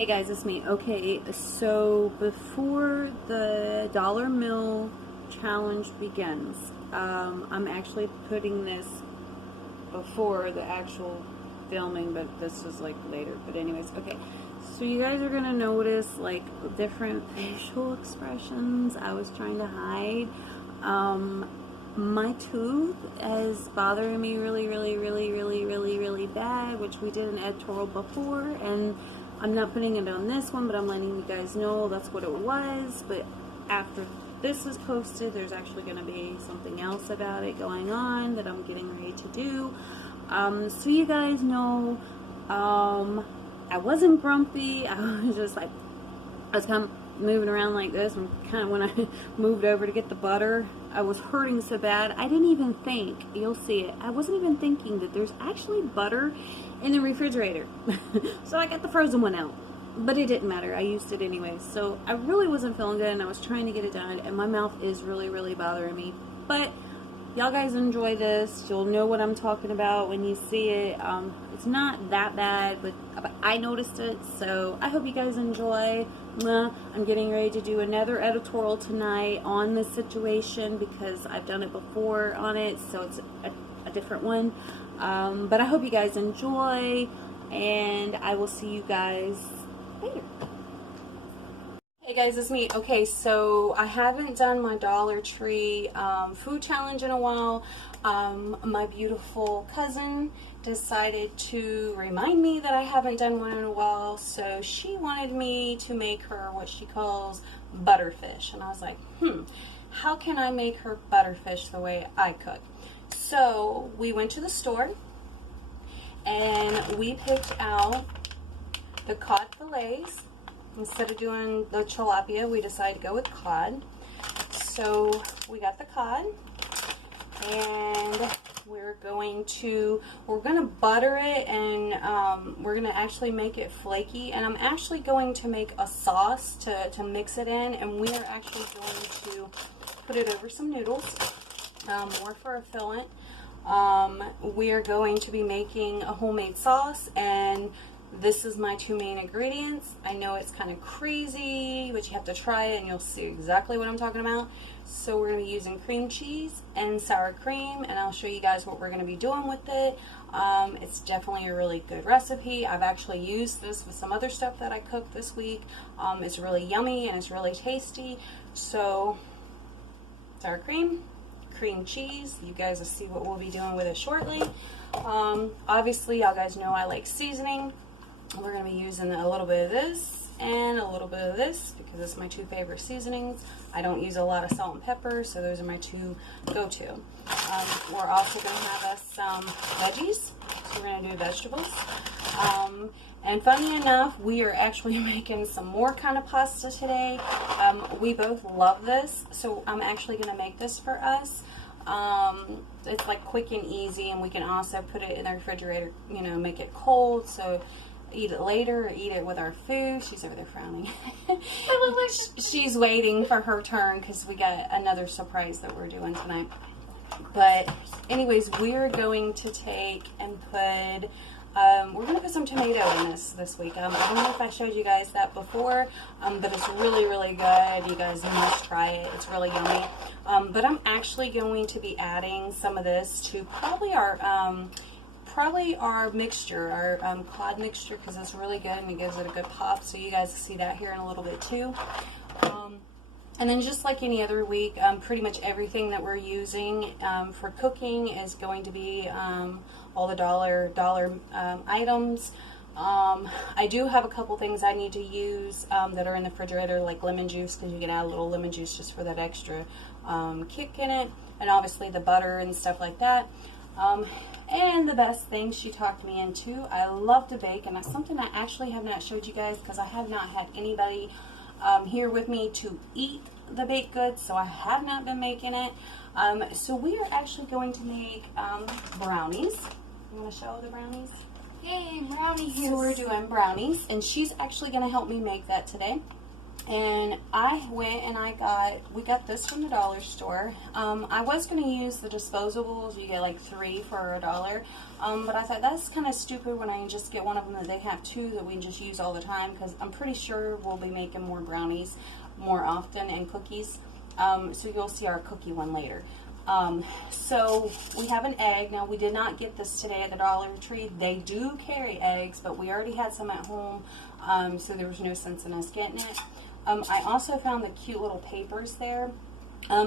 Hey guys, it's me. Okay, so before the dollar mill challenge begins, I'm actually putting this before the actual filming, but this is like later. But anyways, okay. So you guys are gonna notice like different facial expressions I was trying to hide. My tooth is bothering me really bad, which we did an editorial before, and I'm not putting it on this one, but I'm letting you guys know that's what it was. But after this is posted, there's actually going to be something else about it going on that I'm getting ready to do. So you guys know, I wasn't grumpy. I was just like, I was kind of moving around like this, and kind of when I moved over to get the butter, I was hurting so bad I didn't even think, you'll see it, I wasn't even thinking that there's actually butter in the refrigerator. So I got the frozen one out, but it didn't matter, I used it anyway. So I really wasn't feeling good, and I was trying to get it done, and my mouth is really bothering me. But y'all guys enjoy this, you'll know what I'm talking about when you see it. It's not that bad, but I noticed it, so I hope you guys enjoy. I'm getting ready to do another editorial tonight on this situation because I've done it before on it, so it's a different one. But I hope you guys enjoy, and I will see you guys later. Hey guys, it's me. Okay, so I haven't done my Dollar Tree food challenge in a while. My beautiful cousin decided to remind me that I haven't done one in a while, so she wanted me to make her what she calls butterfish, and I was like, how can I make her butterfish the way I cook? So we went to the store and we picked out the cod fillets. Instead of doing the tilapia, we decided to go with cod. So we got the cod, and we're going to butter it, and we're going to actually make it flaky. And I'm actually going to make a sauce to mix it in, and we are actually going to put it over some noodles, more for a filling. We are going to be making a homemade sauce, and this is my two main ingredients. I know it's kind of crazy, but you have to try it and you'll see exactly what I'm talking about. So we're going to be using cream cheese and sour cream, and I'll show you guys what we're going to be doing with it. It's definitely a really good recipe. I've actually used this with some other stuff that I cooked this week. It's really yummy and it's really tasty. So sour cream, cream cheese, you guys will see what we'll be doing with it shortly. Obviously y'all guys know I like seasoning. We're going to be using a little bit of this and a little bit of this because it's my two favorite seasonings. I don't use a lot of salt and pepper, so those are my two go-to. We're also going to have us some veggies, so we're going to do vegetables. And funny enough, we are actually making some more kind of pasta today. We both love this, so I'm actually going to make this for us. It's like quick and easy, and we can also put it in the refrigerator, you know, make it cold, so eat it later or eat it with our food. She's over there frowning. She's waiting for her turn because we got another surprise that we're doing tonight. But anyways, we're going to take and put we're going to put some tomato in this week. I don't know if I showed you guys that before, but it's really good. You guys must try it. It's really yummy. But I'm actually going to be adding some of this to probably our mixture, our cod mixture, because it's really good and it gives it a good pop. So you guys will see that here in a little bit too. And then just like any other week, pretty much everything that we're using for cooking is going to be all the dollar items. I do have a couple things I need to use that are in the refrigerator, like lemon juice, because you can add a little lemon juice just for that extra kick in it, and obviously the butter and stuff like that. And the best thing she talked me into, I love to bake, and that's something I actually have not showed you guys because I have not had anybody here with me to eat the baked goods, so I have not been making it. So we are actually going to make brownies. You want to show the brownies? Yay, brownies! So we're doing brownies, and she's actually going to help me make that today. And I went and we got this from the dollar store. I was going to use the disposables. You get like 3 for $1. But I thought that's kind of stupid when I can just get one of them that they have 2 that we can just use all the time, because I'm pretty sure we'll be making more brownies more often and cookies. So you'll see our cookie one later. So we have an egg. Now, we did not get this today at the Dollar Tree. They do carry eggs, but we already had some at home, so there was no sense in us getting it. I also found the cute little papers there.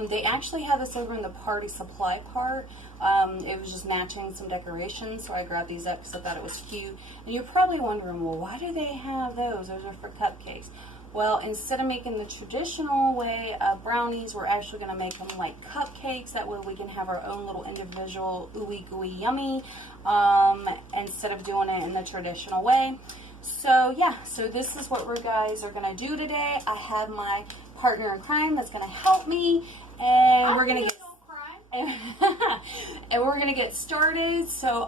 They actually had this over in the party supply part. It was just matching some decorations, so I grabbed these up because I thought it was cute. And you're probably wondering, well, why do they have those? Those are for cupcakes. Well, instead of making the traditional way of brownies, we're actually going to make them like cupcakes. That way we can have our own little individual ooey gooey yummy, instead of doing it in the traditional way. So yeah, so this is what we guys are going to do today. I have my partner in crime that's going to help me, and we're going to get and we're gonna get started. So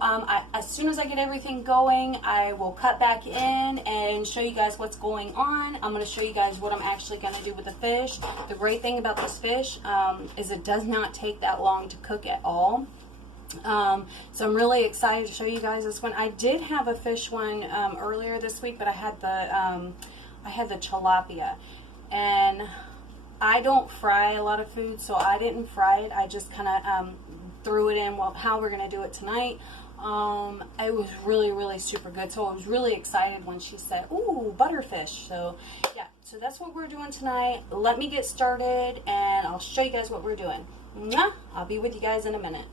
as soon as I get everything going, I will cut back in and show you guys what's going on. I'm gonna show you guys what I'm actually gonna do with the fish. The great thing about this fish is it does not take that long to cook at all. So I'm really excited to show you guys this one. I did have a fish one earlier this week, but I had the tilapia, and I don't fry a lot of food, so I didn't fry it. I just kind of threw it in how we're going to do it tonight. It was really, really super good. So I was really excited when she said, ooh, butterfish. So yeah, so that's what we're doing tonight. Let me get started and I'll show you guys what we're doing. Mwah! I'll be with you guys in a minute.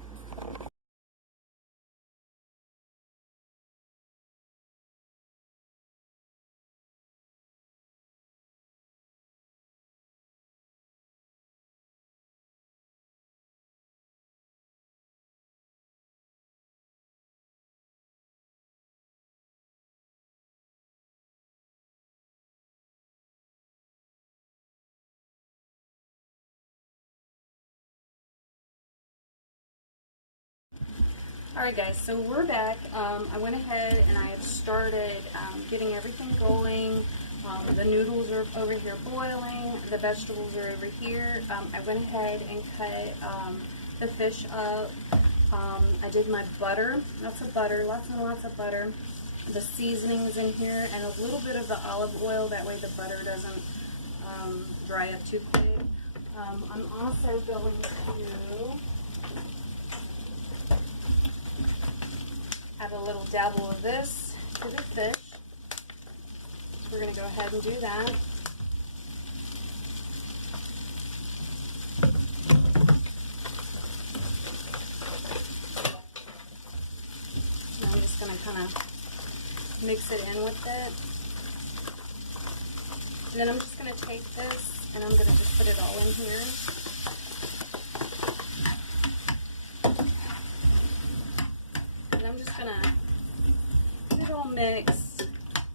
Alright guys, so we're back. I went ahead and I have started getting everything going. The noodles are over here boiling. The vegetables are over here. I went ahead and cut the fish up. I did my butter, lots of butter, lots and lots of butter. The seasonings in here and a little bit of the olive oil, that way the butter doesn't dry up too quick. I'm also going to add a little dabble of this to the fish. We're going to go ahead and do that. And I'm just going to kind of mix it in with it. And then I'm just going to take this and I'm going to just put it all in here. I'm just gonna get it all mixed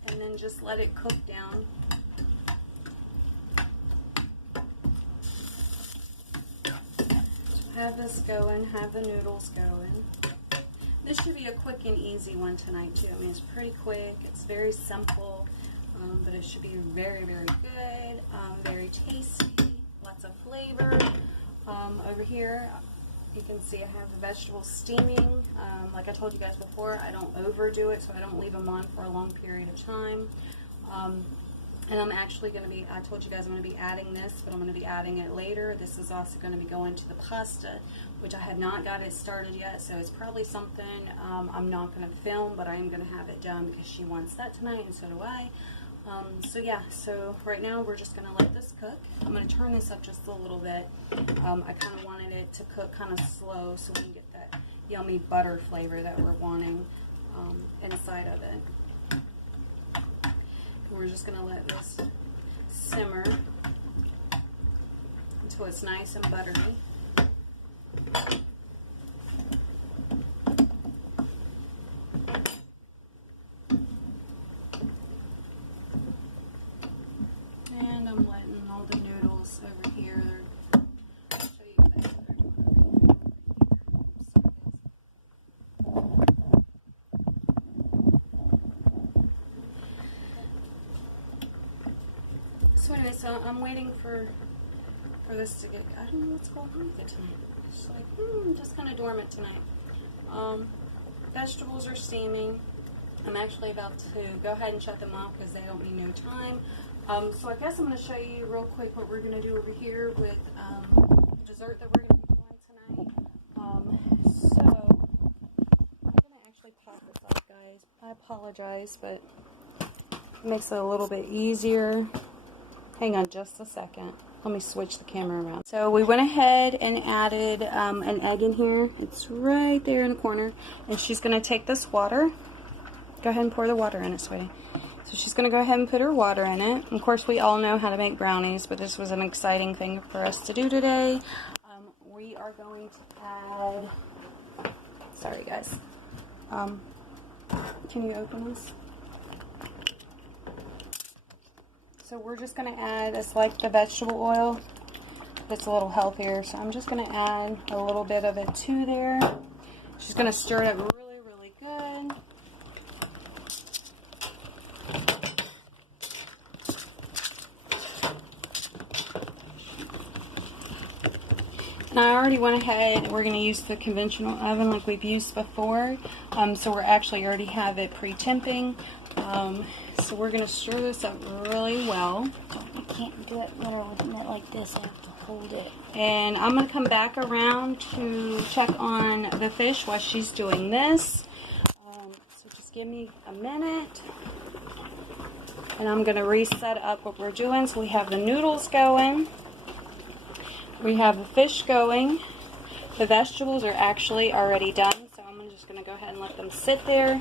and then just let it cook down. So have this going, have the noodles going. This should be a quick and easy one tonight too. I mean, it's pretty quick, it's very simple, but it should be very, very good, very tasty, lots of flavor. Over here, you can see I have the vegetables steaming. Like I told you guys before, I don't overdo it, so I don't leave them on for a long period of time. And I'm actually going to be, I told you guys I'm going to be adding this, but I'm going to be adding it later. This is also going to be going to the pasta, which I have not got it started yet, so it's probably something I'm not going to film, but I am going to have it done because she wants that tonight, and so do I. So yeah, so right now we're just going to let this cook. I'm going to turn this up just a little bit. I kind of wanted it to cook kind of slow so we can get that yummy butter flavor that we're wanting inside of it. We're just going to let this simmer until it's nice and buttery. And I'm letting all the noodles over here. I'll show you guys what they're doing over here. So anyway, so I'm waiting for this to get, I don't know what's going on with it tonight. It's like, I'm just kind of dormant tonight. Vegetables are steaming. I'm actually about to go ahead and shut them off because they don't need no time. So I guess I'm going to show you real quick what we're going to do over here with the dessert that we're going to be doing tonight. So I'm going to actually pop this off, guys. I apologize, but it makes it a little bit easier. Hang on just a second. Let me switch the camera around. So we went ahead and added an egg in here. It's right there in the corner. And she's going to take this water. Go ahead and pour the water in it, sweetie. So she's going to go ahead and put her water in it. Of course, we all know how to make brownies, but this was an exciting thing for us to do today. We are going to add... Sorry, guys. Can you open this? So we're just going to add, it's like the vegetable oil, but it's a little healthier. So I'm just going to add a little bit of it to there. She's going to stir it up really, really good. And I already went ahead, we're going to use the conventional oven like we've used before. So we're actually already have it pre-temping. So we're going to stir this up really well. I can't do it literally like this. I have to hold it. And I'm going to come back around to check on the fish while she's doing this. So just give me a minute. And I'm going to reset up what we're doing. So we have the noodles going. We have the fish going. The vegetables are actually already done. So I'm just going to go ahead and let them sit there.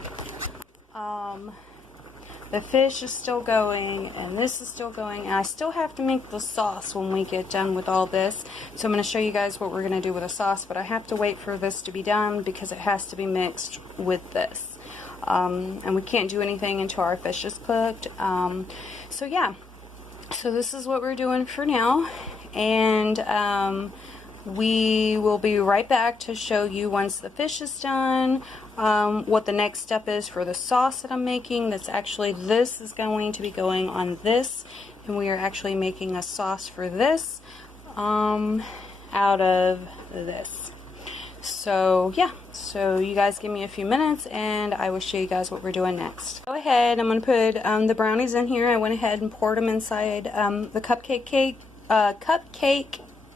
The fish is still going, and this is still going, and I still have to make the sauce when we get done with all this. So I'm going to show you guys what we're going to do with the sauce, but I have to wait for this to be done because it has to be mixed with this. And we can't do anything until our fish is cooked. So yeah, so this is what we're doing for now, and we will be right back to show you once the fish is done, what the next step is for the sauce that I'm making. That's actually, this is going to be going on this, and we are actually making a sauce for this out of this. So yeah, so you guys give me a few minutes and I will show you guys what we're doing next. Go ahead, I'm going to put the brownies in here. I went ahead and poured them inside the cupcake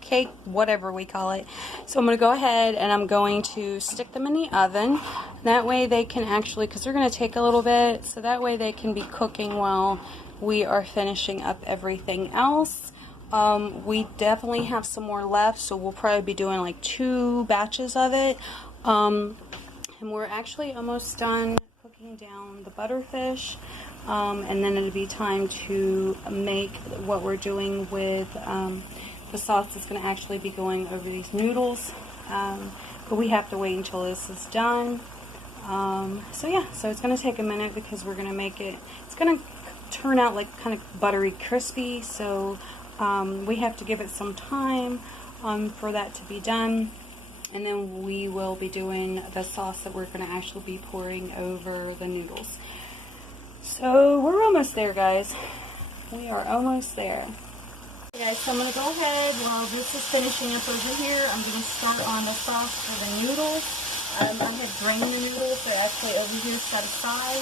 cake, whatever we call it. So I'm going to go ahead and I'm going to stick them in the oven. That way they can actually, because they're going to take a little bit, so that way they can be cooking while we are finishing up everything else. We definitely have some more left, so we'll probably be doing like 2 batches of it. And we're actually almost done cooking down the butterfish. And then it'll be time to make what we're doing with the sauce that's going to actually be going over these noodles, but we have to wait until this is done. So yeah, so it's going to take a minute because we're going to make it, it's going to turn out like kind of buttery crispy, so we have to give it some time for that to be done, and then we will be doing the sauce that we're going to actually be pouring over the noodles. So we're almost there, guys. We are almost there. Okay, so I'm going to go ahead, while this is finishing up over here, I'm going to start on the sauce for the noodles. I had drained the noodles, they're actually over here set aside.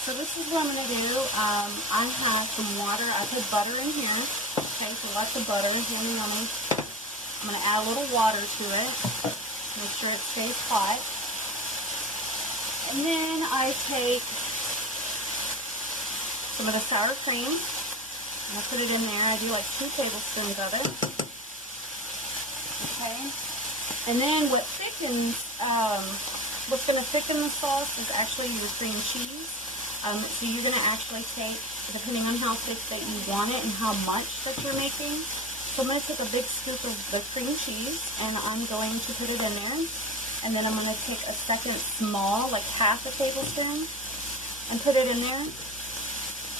So this is what I'm going to do. I have some water, I put butter in here. Okay, so lots of butter, yummy yummy. I'm going to add a little water to it, make sure it stays hot. And then I take some of the sour cream. I'll put it in there. I do like 2 tablespoons of it. Okay. And then what thickens, what's going to thicken the sauce is actually your cream cheese. So you're going to actually take, depending on how thick that you want it and how much that you're making. So I'm going to take a big scoop of the cream cheese and I'm going to put it in there. And then I'm going to take a second small, like half a tablespoon, and put it in there.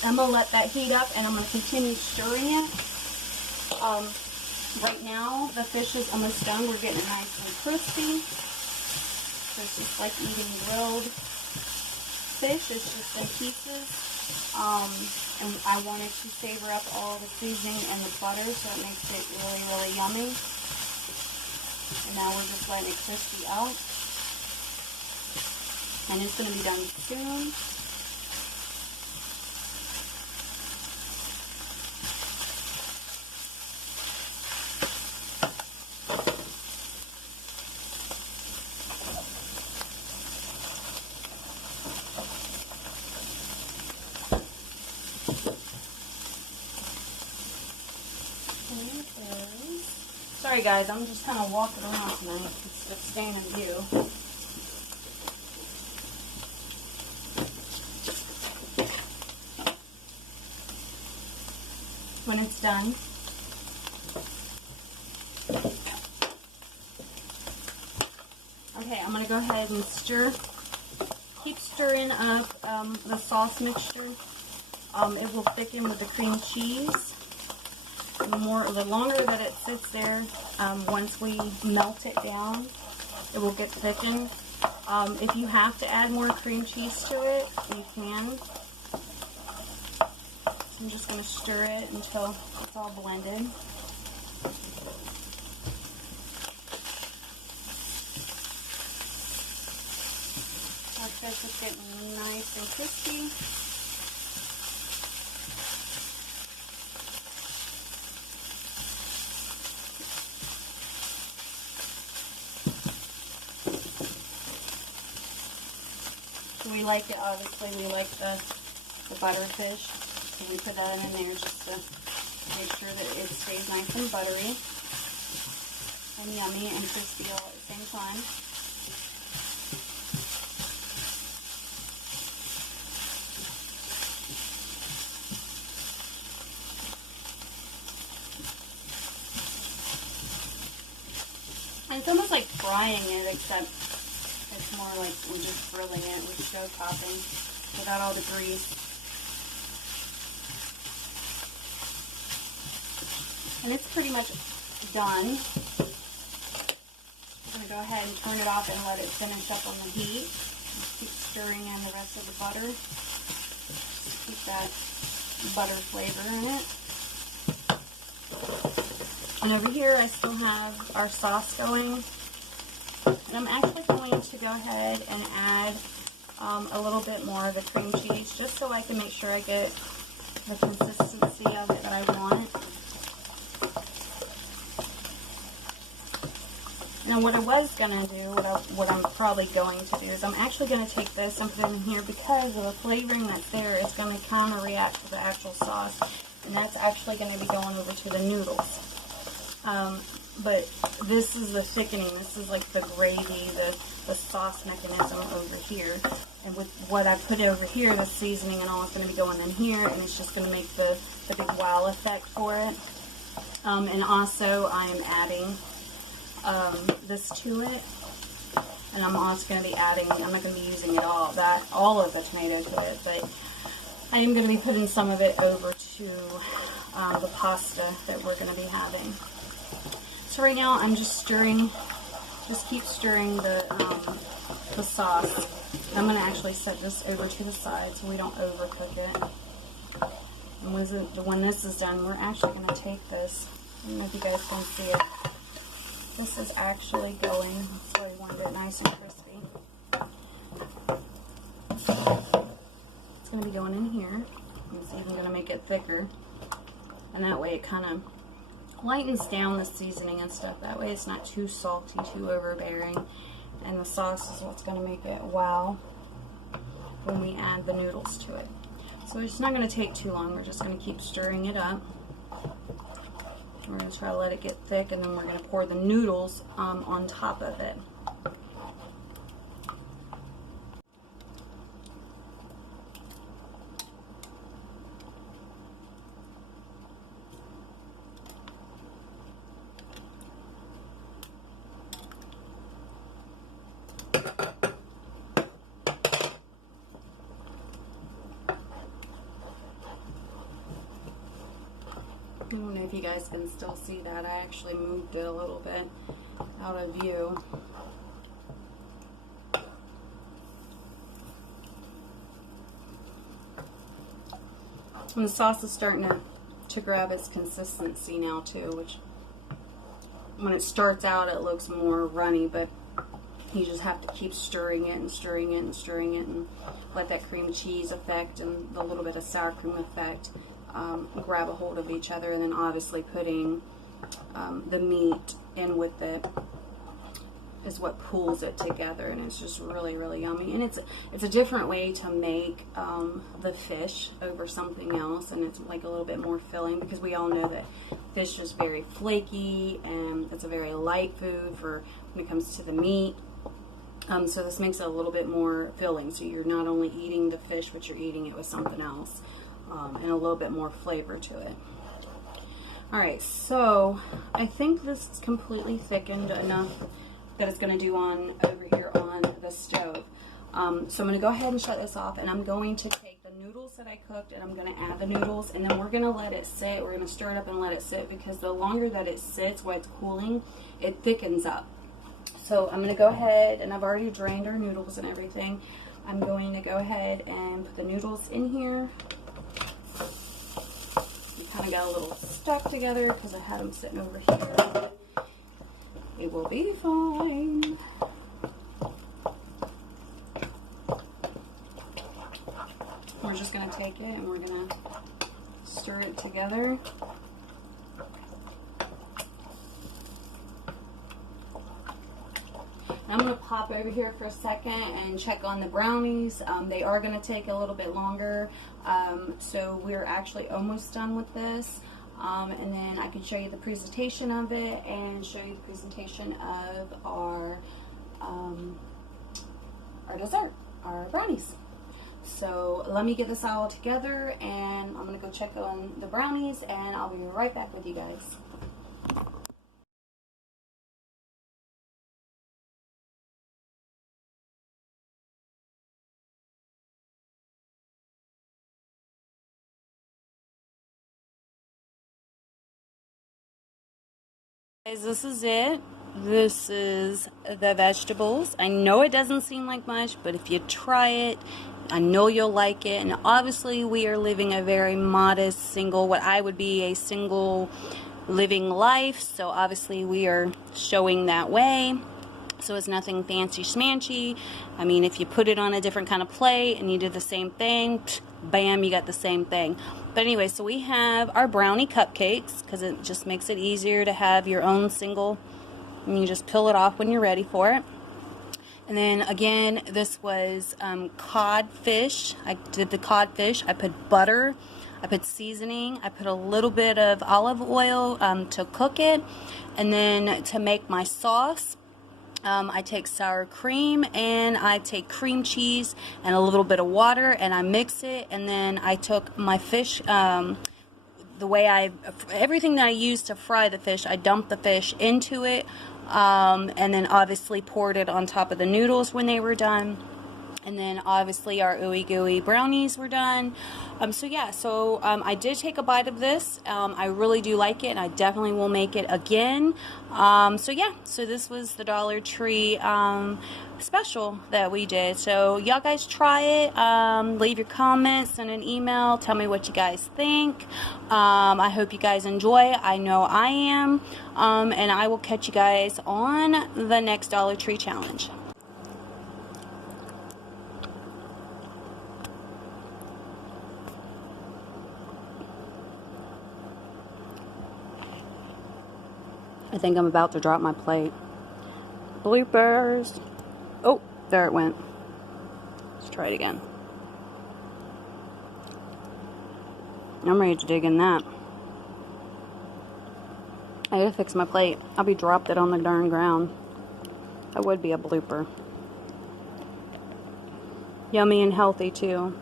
I'm going to let that heat up and I'm going to continue stirring it. Right now, the fish is almost done. We're getting it nice and crispy. So it's just like eating grilled fish. It's just in pieces. And I wanted to savor up all the seasoning and the butter, so it makes it really, really yummy. And now we're just letting it crispy up. And it's going to be done soon. Sorry guys, I'm just kind of walking around tonight instead of staying in view. When it's done, okay, I'm going to go ahead and stir. Keep stirring up the sauce mixture. It will thicken with the cream cheese. The longer that it sits there, once we melt it down, it will get thickened. If you have to add more cream cheese to it, you can. So I'm just going to stir it until it's all blended. Our fish is getting nice and crispy. We like it, obviously, we like the butterfish, so we put that in there just to make sure that it stays nice and buttery and yummy and crispy all at the same time. And it's almost like frying it, except it's more like we're just grilling it with stove topping without all the grease. And it's pretty much done. I'm going to go ahead and turn it off and let it finish up on the heat. Just keep stirring in the rest of the butter. Just keep that butter flavor in it. And over here I still have our sauce going. And I'm actually going to go ahead and add a little bit more of the cream cheese just so I can make sure I get the consistency of it that I want. Now what I was going to do, what I'm probably going to do is I'm actually going to take this and put it in here because of the flavoring that's there. It's going to kind of react to the actual sauce. And that's actually going to be going over to the noodles. But this is the thickening. This is like the gravy, the sauce mechanism over here. And with what I put over here, the seasoning and all is going to be going in here, and it's just going to make the big wow effect for it. And also I'm adding this to it. And I'm also going to be adding, I'm not going to be using it all of the tomato to it, but I am going to be putting some of it over to the pasta that we're going to be having. So right now I'm just stirring, just keep stirring the sauce. I'm going to actually set this over to the side so we don't overcook it. And when this is done, we're actually going to take this. I don't know if you guys can see it. This is actually going, that's why we wanted it nice and crispy. It's going to be going in here. It's even going to make it thicker. And that way it kind of lightens down the seasoning and stuff. That way it's not too salty, too overbearing. And the sauce is what's going to make it wow when we add the noodles to it. So it's not going to take too long. We're just going to keep stirring it up. We're going to try to let it get thick, and then we're going to pour the noodles on top of it. I don't know if you guys can still see that. I actually moved it a little bit out of view. And the sauce is starting to grab its consistency now too, which when it starts out it looks more runny, but you just have to keep stirring it and stirring it and stirring it and let that cream cheese effect and the little bit of sour cream effect grab a hold of each other, and then obviously putting the meat in with it is what pulls it together, and it's just really, really yummy. And it's a different way to make the fish over something else, and it's like a little bit more filling, because we all know that fish is very flaky and it's a very light food for when it comes to the meat. So this makes it a little bit more filling, so you're not only eating the fish, but you're eating it with something else, and a little bit more flavor to it. Alright, so I think this is completely thickened enough that it's going to do on over here on the stove. So I'm going to go ahead and shut this off, and I'm going to take the noodles that I cooked and I'm going to add the noodles, and then we're going to let it sit. We're going to stir it up and let it sit, because the longer that it sits while it's cooling, it thickens up. So I'm going to go ahead, and I've already drained our noodles and everything. I'm going to go ahead and put the noodles in here. We kind of got a little stuck together because I had them sitting over here. It will be fine. We're just going to take it and we're going to stir it together. I'm going to pop over here for a second and check on the brownies. They are going to take a little bit longer, so we're actually almost done with this. And then I can show you the presentation of it and show you the presentation of our dessert, our brownies. So let me get this all together, and I'm going to go check on the brownies, and I'll be right back with you guys. Guys, this is it. This is the vegetables. I know it doesn't seem like much, but if you try it, I know you'll like it. And obviously we are living a very modest single, what I would be a single living life, so obviously we are showing that way. So it's nothing fancy schmancy. I mean, if you put it on a different kind of plate and you did the same thing, bam, you got the same thing. But anyway, so we have our brownie cupcakes, because it just makes it easier to have your own single, and you just peel it off when you're ready for it. And then again, this was cod fish. I did the cod fish. I put butter, I put seasoning, I put a little bit of olive oil to cook it, and then to make my sauce, I take sour cream and I take cream cheese and a little bit of water, and I mix it, and then I took my fish, everything that I used to fry the fish, I dumped the fish into it, and then obviously poured it on top of the noodles when they were done. And then obviously our ooey gooey brownies were done. So yeah, so I did take a bite of this. I really do like it, and I definitely will make it again. So yeah, so this was the Dollar Tree special that we did. So y'all guys try it. Leave your comments, send an email, tell me what you guys think. I hope you guys enjoy. I know I am. And I will catch you guys on the next Dollar Tree challenge. I think I'm about to drop my plate. Bloopers. Oh, there it went. Let's try it again. I'm ready to dig in that. I gotta fix my plate. I'll be dropped it on the darn ground. That would be a blooper. Yummy and healthy too.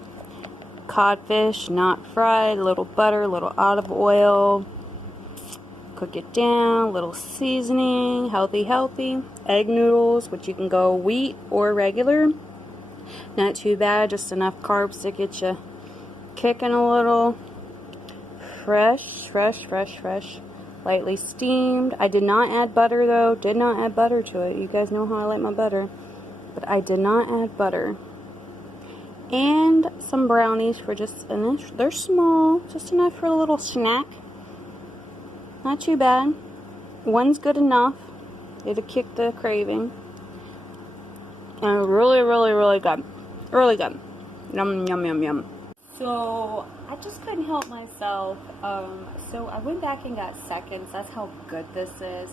Codfish, not fried, little butter, little olive oil. Cook it down, little seasoning, healthy. Egg noodles, which you can go wheat or regular. Not too bad, just enough carbs to get you kicking a little. Fresh. Lightly steamed. I did not add butter though, did not add butter to it. You guys know how I like my butter. But I did not add butter. and some brownies for just, and they're small, just enough for a little snack. Not too bad. One's good enough. It'll kick the craving. And really, really, really good. Really good. Yum, yum, yum, yum. So, I just couldn't help myself. So I went back and got seconds. That's how good this is.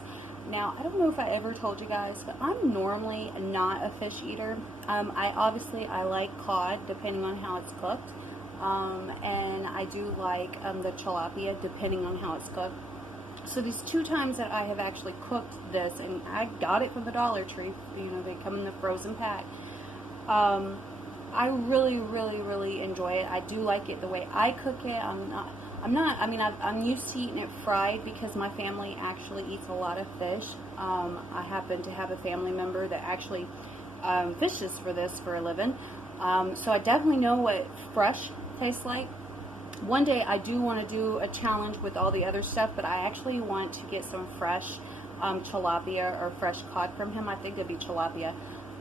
Now, I don't know if I ever told you guys, but I'm normally not a fish eater. I like cod, depending on how it's cooked. And I do like the tilapia, depending on how it's cooked. So these 2 times that I have actually cooked this, and I got it from the Dollar Tree, you know, they come in the frozen pack. I really, really, really enjoy it. I do like it the way I cook it. I'm used to eating it fried because my family actually eats a lot of fish. I happen to have a family member that actually fishes for this for a living. So I definitely know what fresh tastes like. One day I do want to do a challenge with all the other stuff, but I actually want to get some fresh tilapia or fresh cod from him. I think it'd be tilapia.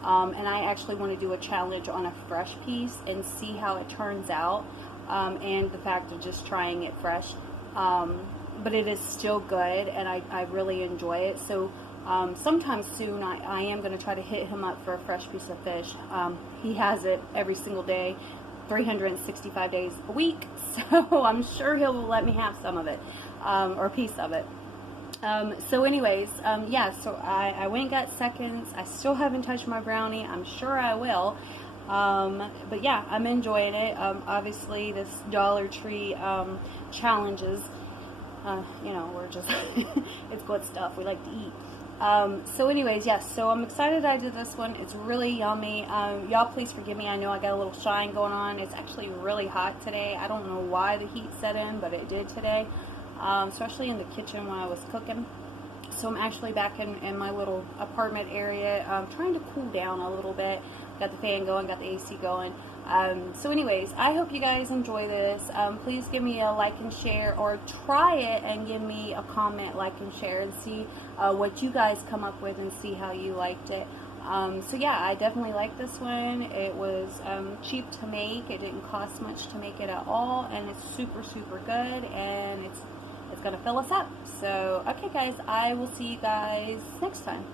And I actually want to do a challenge on a fresh piece and see how it turns out. And the fact of just trying it fresh. But it is still good, and I really enjoy it. So sometime soon I am going to try to hit him up for a fresh piece of fish. He has it every single day, 365 days a week, so I'm sure he'll let me have some of it, or a piece of it. So anyways, yeah, so I went and got seconds. I still haven't touched my brownie. I'm sure I will. But yeah, I'm enjoying it. Obviously this Dollar Tree challenges, you know, we're just it's good stuff. We like to eat. So anyways, yes, so I'm excited I did this one. It's really yummy. Y'all please forgive me. I know I got a little shine going on. It's actually really hot today. I don't know why the heat set in, but it did today, especially in the kitchen when I was cooking. So I'm actually back in my little apartment area, trying to cool down a little bit. Got the fan going, got the AC going. So anyways, I hope you guys enjoy this. Please give me a like and share, or try it and give me a comment, like and share, and see what you guys come up with and see how you liked it. So yeah, I definitely like this one. It was cheap to make. It didn't cost much to make it at all, and it's super, super good, and it's gonna fill us up. So okay guys, I will see you guys next time.